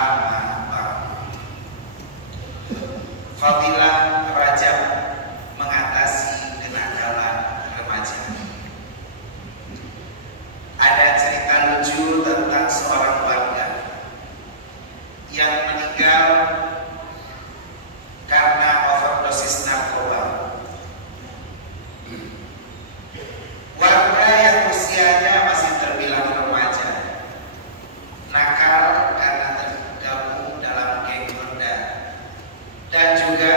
Amma ba'd. Fadilah Rajab mengatasi kenakalan remaja. Ada cerita lucu tentang seorang warga yang meninggal karena overdosis narkoba. Warga yang usianya masih terbilang remaja, nakal karena tergabung dalam geng ronda, dan juga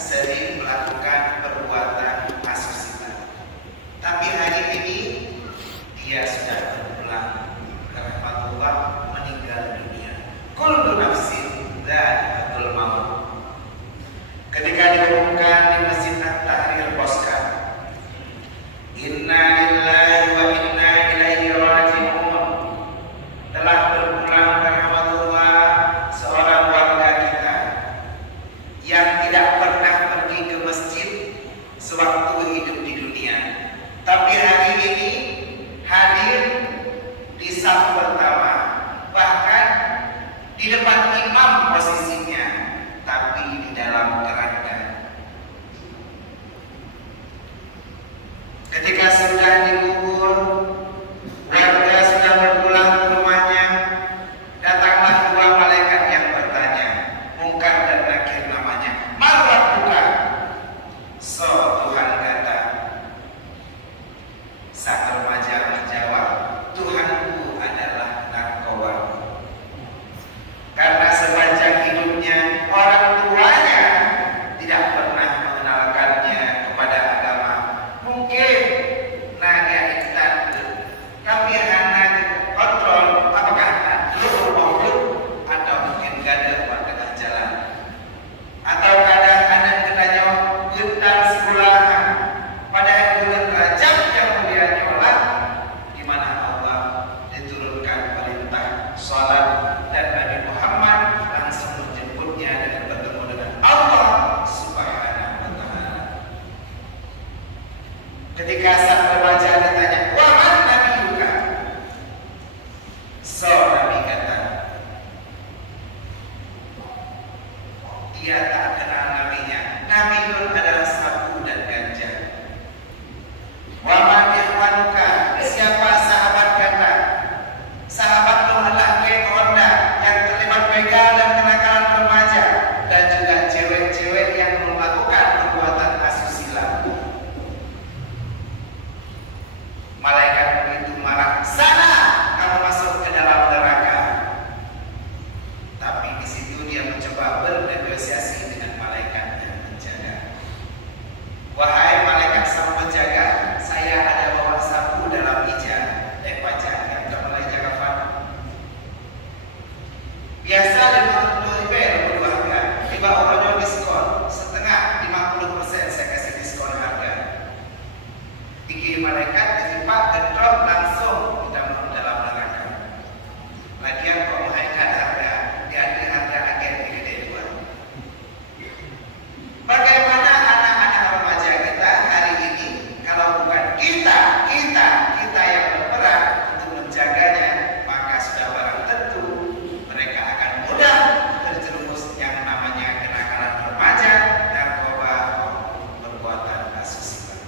sering melakukan perbuatan asusila. Tapi hari ini dia sudah berpulang ke rahmatullah, meninggal dunia. Kullu nafsin dha'iqatul maut. Ketika diumumkan di Masjid At-Tahrir Boskan, Inna lillahi wa inna ilaihi raji'un, telah berpulang ke rahmatullah seorang warga kita yang tidak pernah pergi ke masjid sewaktu hidup di dunia, tapi hari ini hadir di saf pertama, bahkan di depan imam posisinya, tapi di dalam keranda. Ketika sudah dikubur, warga sudah berpulang ke rumahnya, datanglah dua malaikat yang bertanya, Munkar dan Nakir namanya. Marwah bukan? So Tuhan kata. Sang remaja menjawab, Tuhanku adalah narkoba. Karena sepanjang hidupnya orang tuanya tidak pernah mengenalkannya kepada agama. Mungkin naga iklan, tapi hanya kontrol apakah dulu maulud atau mungkin gak ada buat tengah jalan, atau kadang ada kenanya bentar sekolah pada bulan Rajab yang mulia nyolat, di mana Allah diturunkan perintah salat dan Nabi Muhammad langsung menjemputnya dengan bertemu dengan Allah Subhanahu wa Ta'ala. Ketika sang remaja ditanya, "Wa man nabiyuka?" So Nabi kata, dia tak kenal nabinya. Nabi Nur adalah sapu dan ganja. Wa man ikhwanuka? Siapa sahabat kata? Sahabat Nuh adalah geng Honda yang terlibat begal dan kenakalan remaja, dan juga cewek-cewek yang melakukan perbuatan asusila. Malaikat begitu marah, sana kamu masuk ke dalam neraka. Tapi di situ dia mencoba bernegosiasi dengan malaikat yang menjaga. Wahai malaikat sang penjaga, saya ada bawa sapu dalam ijaz pajak yang tak mulai jaga fan. Biasa 50 ribu harga, tiba orangnya diskon setengah 50%, saya kasih diskon harga. Dikirim malaikat, dilipat, gedrop, langsung kita masuk dalam neraka. Lagian kok menaikkan harga, diambil harga agen di gede dua. Bagaimana anak-anak remaja kita hari ini, kalau bukan kita yang berperan untuk menjaganya, maka sudah barang tentu mereka akan mudah terjerumus yang namanya kenakalan remaja, narkoba, perbuatan asusila.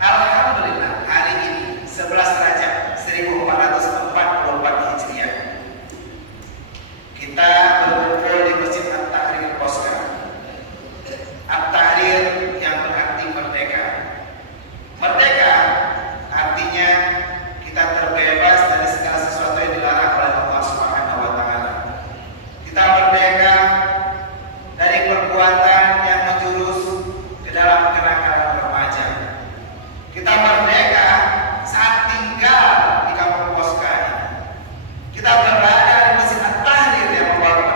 Alhamdulillah hari ini 11 Rajab 1444 Hijriah, kita berkumpul di Masjid At-Tahrir Boskan. At-Tahrir yang berarti merdeka. Merdeka artinya kita terbebas dari segala sesuatu yang dilarang oleh Allah Subhanahu wa Ta'ala. Kita merdeka dari perbuatan yang menjurus ke dalam kenakalan remaja. Kita merdeka saat tinggal di kampung Boskan. Kita berada di Masjid At-Tahrir yang membawa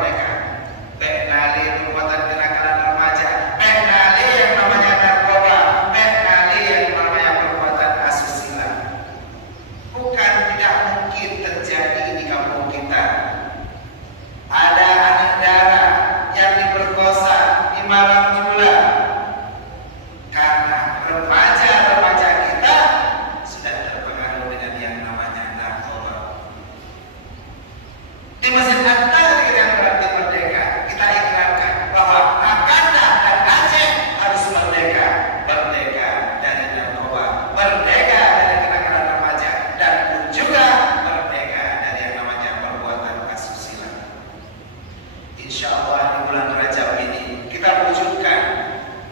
Insya Allah di bulan Rajab ini kita wujudkan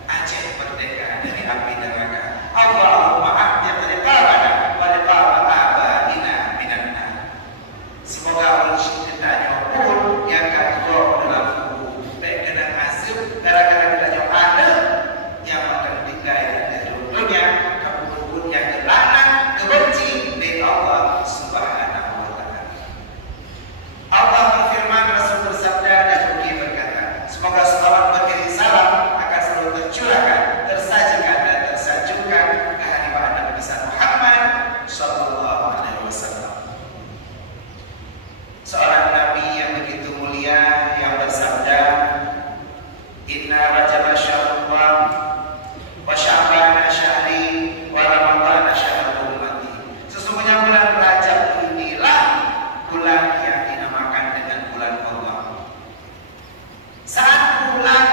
Aceh merdeka dari api neraka. Allahumma a'tiq riqabana wa riqaba abaina minan nar. Semoga Allah cintanya pun yang kagok dalam kubur baik dengan hasil gara-gara kita jauh ada yang akan tinggal dari dunia kabur yang kelana kebenci dari Allah Subhanahu wa ta'ala. Allah berfirman, Rasul bersabda dan Ruki berkata, semoga selawat berkirim salam akan selalu tercurahkan, tersajikan dan tersanjungkan ke hadirat Nabi besar Muhammad sallallahu alaihi wasallam. Seorang nabi yang begitu mulia yang bersabda, inna rajab syahrullah wa sya'ban syahri wa ramadan syahrul ummati. Sesungguhnya bulan Rajab inilah bulan yang dinamakan dengan bulan Allah. Saat bulan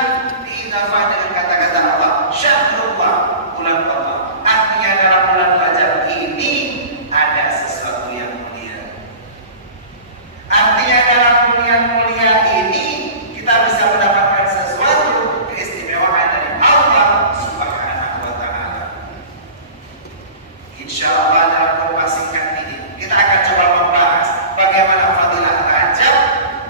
diidafah dengan kata-kata Allah, syahrullah, bulan Allah. Artinya dalam bulan Rajab ini ada sesuatu yang mulia. Artinya dalam bulan mulia ini kita bisa mendapatkan sesuatu keistimewaan dari Allah Subhanahu wa ta'ala. Insya Allah dalam tempat singkat ini kita akan coba membahas bagaimana fadilah Rajab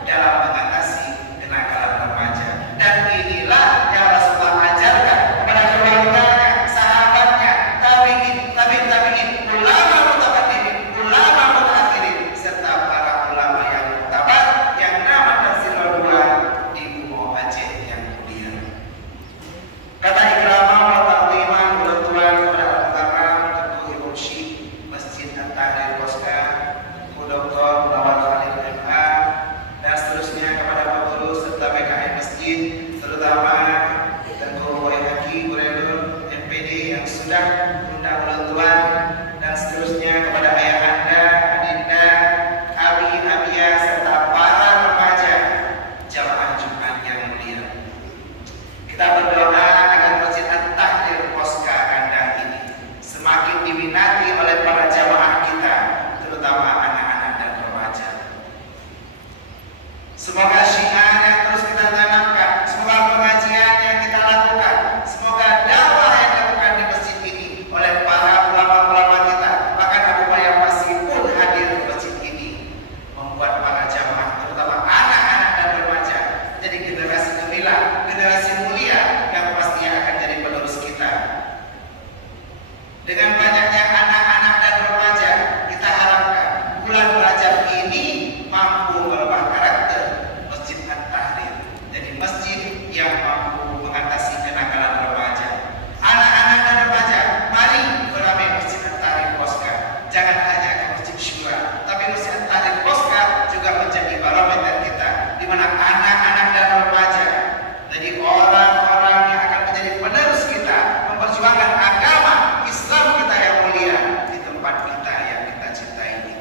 dalam mengatasi kenakalan remaja. Dan inilah yang Rasulullah ajarkan kepada keluarganya, sahabatnya, tabi'in, ulama mutaqaddimin, ulama mutaakhirin, serta para ulama yang mutabar yang nama dan silaulah di Kumo Aceh yang mulia. Kata Ikramah wa ta'liman ulang tuan kepada Al-Mukarram Tentu Ibu Syih Masjid At-Tahrir Poska, Bu Dr. Lawal Khalil MA, dan seterusnya kepada pengurus serta PKM Masjid, terutama Tengku Boy Haki, Bu Redun, MPD yang sudah undang ulang tuan, dan seterusnya kepada ayah anda, adinda, abi, abia, serta para remaja jamaah Jumat yang mulia. Kita berdoa agar Masjid At-Tahrir Poska Kandang ini semakin diminati oleh para jamaah kita, terutama anak-anak dan remaja. Semoga syiar yang terus kita tanamkan, semoga pengajian yang kita lakukan, semoga dakwah yang dilakukan di masjid ini oleh para ulama-ulama kita, bahkan Abu Bayam Masih pun hadir di masjid ini, membuat para jamaah, terutama anak-anak dan remaja, menjadi generasi gemilang, generasi mulia yang pastinya akan jadi penerus kita. Dengan banyaknya anak-anak dan remaja, kita harapkan bulan Rajab ini mampu merubah karakter Masjid At-Tahrir jadi masjid yang mampu mengatasi kenakalan remaja. Anak-anak dan remaja, mari beramai Masjid At-Tahrir Poska. Jangan hanya ke Masjid Syura, tapi Masjid At-Tahrir Poska juga menjadi barometer kita, di mana anak-anak dan remaja jadi orang-orang yang akan menjadi penerus kita, memperjuangkan agama Islam kita yang mulia di tempat kita yang kita cintai ini.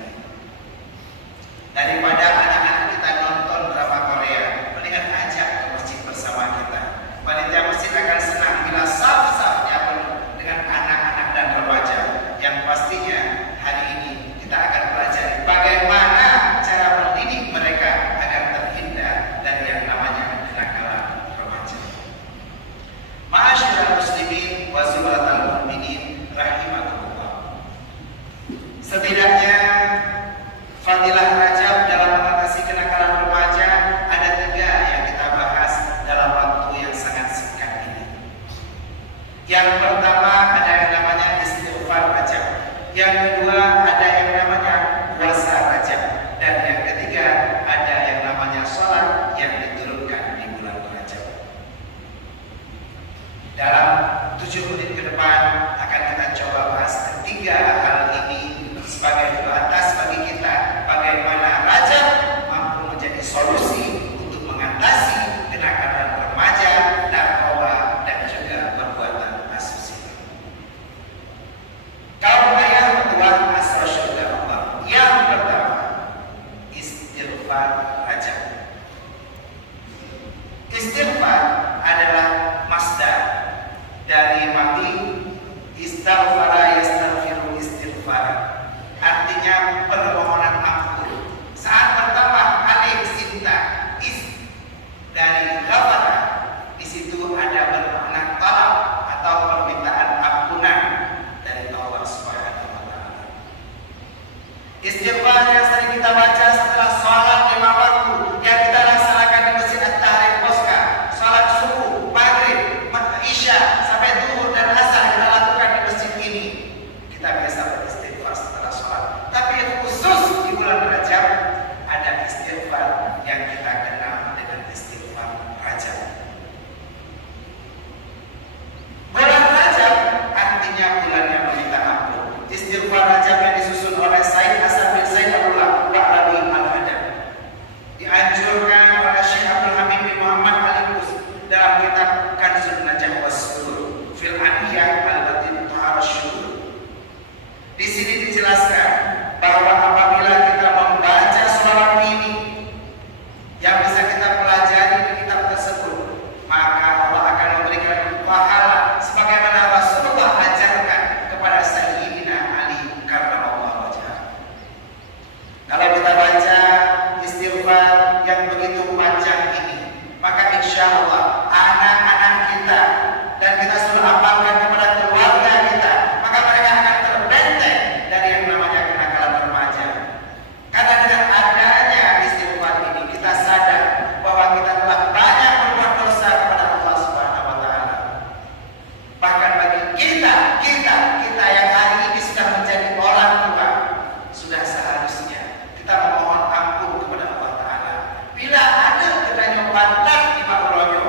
Daripada anak-anak kita nonton drama Korea, mendingan ajak ke masjid bersama kita. Panitia masjid akan senang bila saf-safnya penuh dengan anak-anak dan remaja yang pastinya hari ini kita akan pelajari bagaimana cara mendidik mereka agar terhindar dari yang namanya kenakalan remaja. Ma'asyiral muslimin wa zumratal mu'minin rahimakumullah. Setidaknya fadilah Rajab dalam mengatasi kenakalan remaja ada 3 yang kita bahas dalam waktu yang sangat singkat ini. Yang pertama ada yang namanya istighfar Rajab, yang kedua ada yang namanya puasa Rajab, dan yang ketiga ada yang namanya sholat yang diturunkan di bulan Rajab. Dalam 7 menit ke depan akan kita coba bahas ketiga hal ini sebagai batas bagi kita bagaimana Rajab mampu menjadi solusi untuk mengatasi kenakalan remaja, narkoba, dan juga perbuatan asusila. Kaum ayah Tuhan asal syurga Allah. Yang pertama, istighfar Rajab. Istighfar adalah masdar dari mati istaghfara yastaghfiru insya Allah anak-anak kita dan kita suruh amalkan kepada keluarga kita, maka mereka akan terbenteng dari yang namanya kenakalan remaja. Karena dengan adanya istighfar ini kita sadar bahwa kita telah banyak berbuat dosa kepada Allah Subhanahu wa taala. Bahkan bagi kita yang hari ini sudah menjadi orang tua, sudah seharusnya kita memohon ampun kepada Allah taala. Bila ada kita nyobatak di Pak Royo,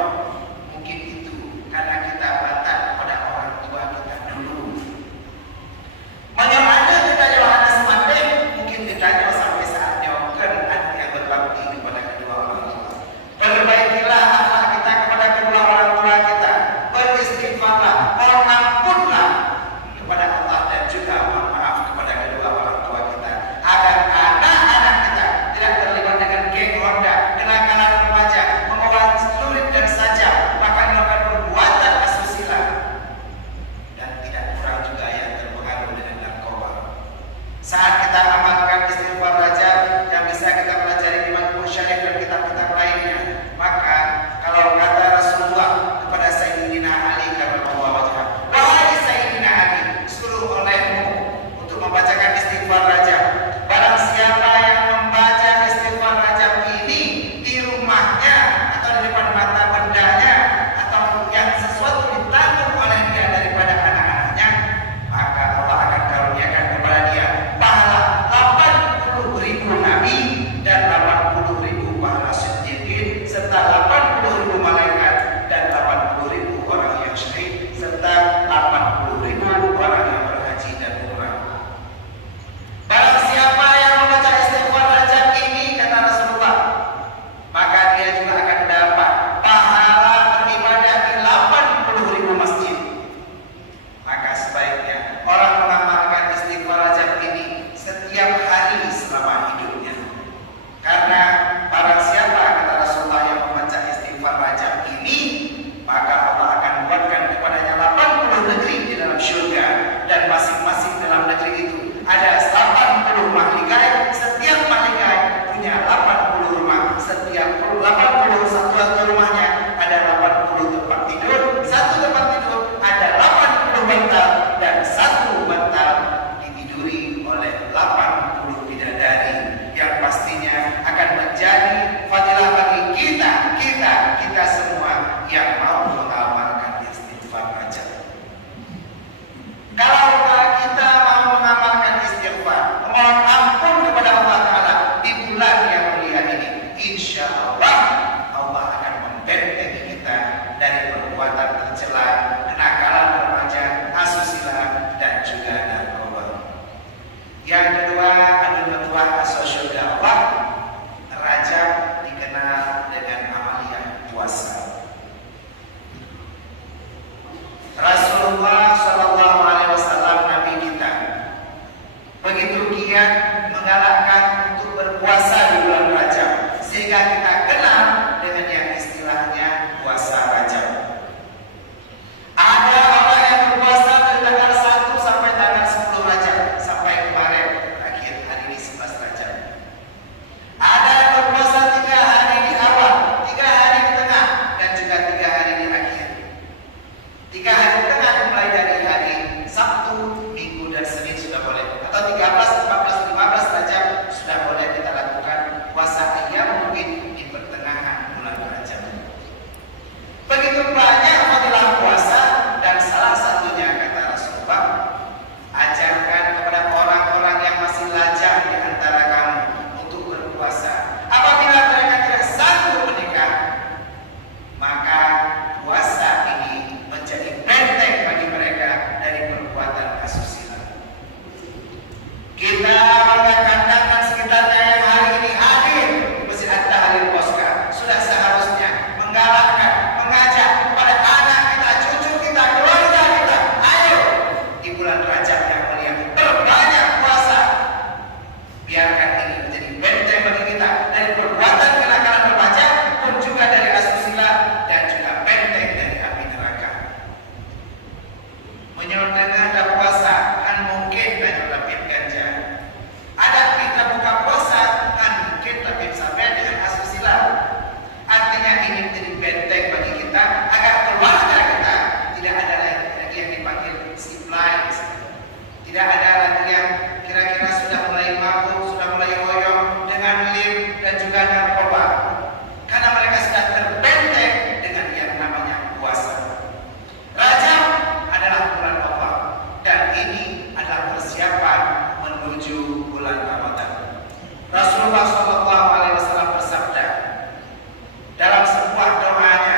dalam sebuah doanya,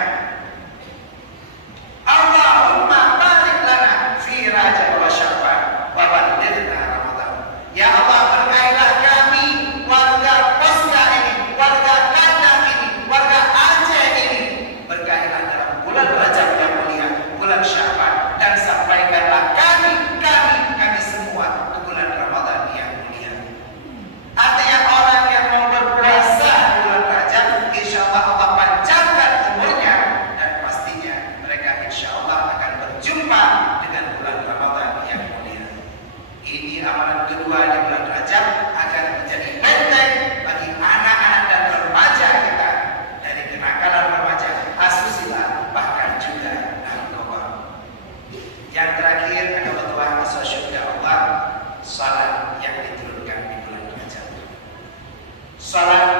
Allahumma barik lana fi Rajab wa Sya'ban wa ballighna Ramadan. Ya Allah, berkailah kami, warga Poska ini, warga Kandang ini, warga Aceh ini, berkailah dalam bulan Rajab yang mulia, bulan Sya'ban, dan sampaikanlah kami semua ke bulan Ramadan yang mulia. Artinya orang yang mau berpuasa di bulan Rajab, insya Allah Allah panjangkan umurnya, dan pastinya mereka insya Allah akan berjumpa dengan bulan Ramadan yang mulia. Ini amalan kedua di bulan Rajab, akan menjadi benteng bagi anak-anak dan remaja kita dari kenakalan remaja, asusila, bahkan juga narkoba. Yang terakhir adalah doa masuk syurga Allah, salat yang diturunkan di bulan Rajab. Salat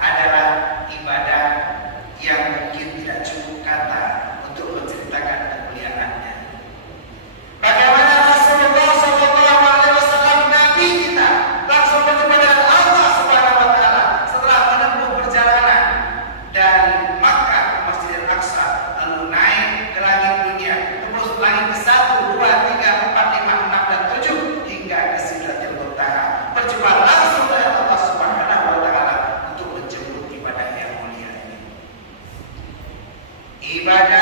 adalah ibadah yang mungkin tidak cukup kata untuk menceritakan kemuliaannya. Bagaimana Rasulullah SAW, Nabi kita, langsung berjumpa dengan Allah Subhanahu wa Ta'ala setelah menempuh perjalanan dari Makkah ke Masjidil Aqsa, lalu naik ke langit dunia, tembus langit ke-1, 2, 3, 4, 5, 6, dan 7 hingga ke Sidratil Muntaha, berjumpa langsung dengan Allah Subhanahu wa Ta'ala untuk menjemput ibadah yang mulia ini. Ibadah